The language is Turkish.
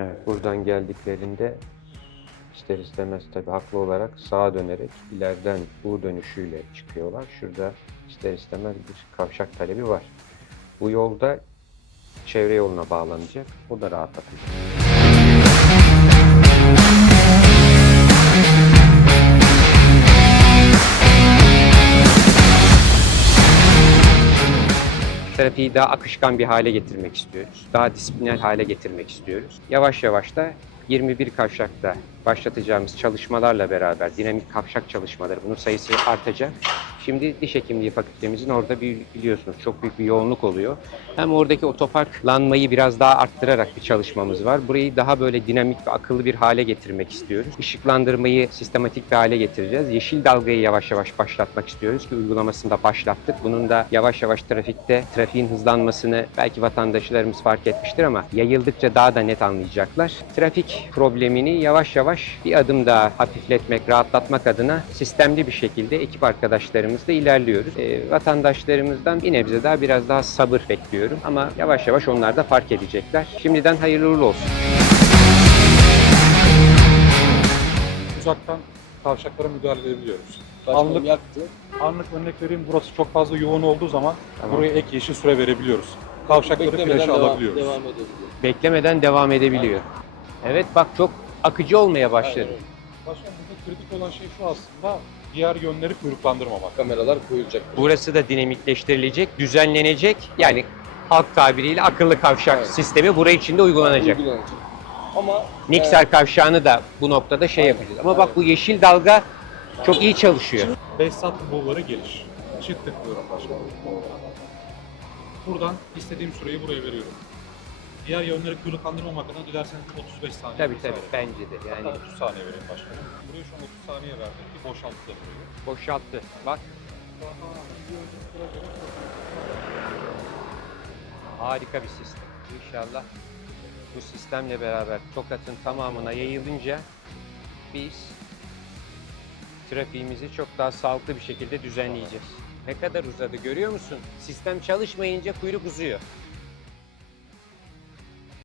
Evet, buradan geldiklerinde ister istemez tabii haklı olarak sağa dönerek ileriden U dönüşüyle çıkıyorlar. Şurada ister istemez bir kavşak talebi var. Bu yolda çevre yoluna bağlanacak. O da rahatlatıcı. Trafiği daha akışkan bir hale getirmek istiyoruz. Daha disipliner hale getirmek istiyoruz. Yavaş yavaş da 21 kavşakta başlatacağımız çalışmalarla beraber dinamik kavşak çalışmaları bunun sayısı artacak. Şimdi diş hekimliği fakültemizin orada bir biliyorsunuz çok büyük bir yoğunluk oluyor. Hem oradaki otoparklanmayı biraz daha arttırarak bir çalışmamız var. Burayı daha böyle dinamik ve akıllı bir hale getirmek istiyoruz. Işıklandırmayı sistematik bir hale getireceğiz. Yeşil dalgayı yavaş yavaş başlatmak istiyoruz ki uygulamasını da başlattık. Bunun da yavaş yavaş trafikte trafiğin hızlanmasını belki vatandaşlarımız fark etmiştir ama yayıldıkça daha da net anlayacaklar. Trafik problemini yavaş yavaş bir adım daha hafifletmek, rahatlatmak adına sistemli bir şekilde ekip arkadaşlarımızla ilerliyoruz. Ee, vatandaşlarımızdan bir nebze daha biraz daha sabır bekliyorum ama yavaş yavaş onlar da fark edecekler. Şimdiden hayırlı uğurlu olsun. uzaktan kavşaklara müdahale edebiliyoruz. Başkanım Anlık- yaktı. Anlık örnek vereyim burası çok fazla yoğun olduğu zaman Tamam. buraya ek yeşil süre verebiliyoruz. Kavşakları Beklemeden flaşa devam, alabiliyoruz. devam edebiliyor. Beklemeden devam edebiliyor. Evet bak çok akıcı olmaya başladı. Aynen. Başkan burada kritik olan şey şu aslında diğer yönleri kuyruklandırmamak. Kameralar koyulacak. Burası da dinamikleştirilecek, düzenlenecek. Yani halk tabiriyle akıllı kavşak Evet. sistemi buraya içinde uygulanacak. Uygulanacak. Ama Niksel kavşağını da bu noktada şey Aynen. yapacağız. Ama bak bu yeşil dalga çok iyi çalışıyor. Behzat bolları gelir. Çift tıklıyorum başkanım. Buradan istediğim süreyi buraya veriyorum. Diğer yönleri kuyruklandırmamak adına dilerseniz 35 saniye. Tabii tabii bence de yani Hatta 30 saniye vereyim başkanım. Buraya şu an 30 saniye verdim ki boşalttı burayı. boşalttı. Bak harika bir sistem. İnşallah bu sistemle beraber Tokat'ın tamamına yayılınca biz trafiğimizi çok daha sağlıklı bir şekilde düzenleyeceğiz. Ne kadar uzadı görüyor musun? Sistem çalışmayınca kuyruk uzuyor.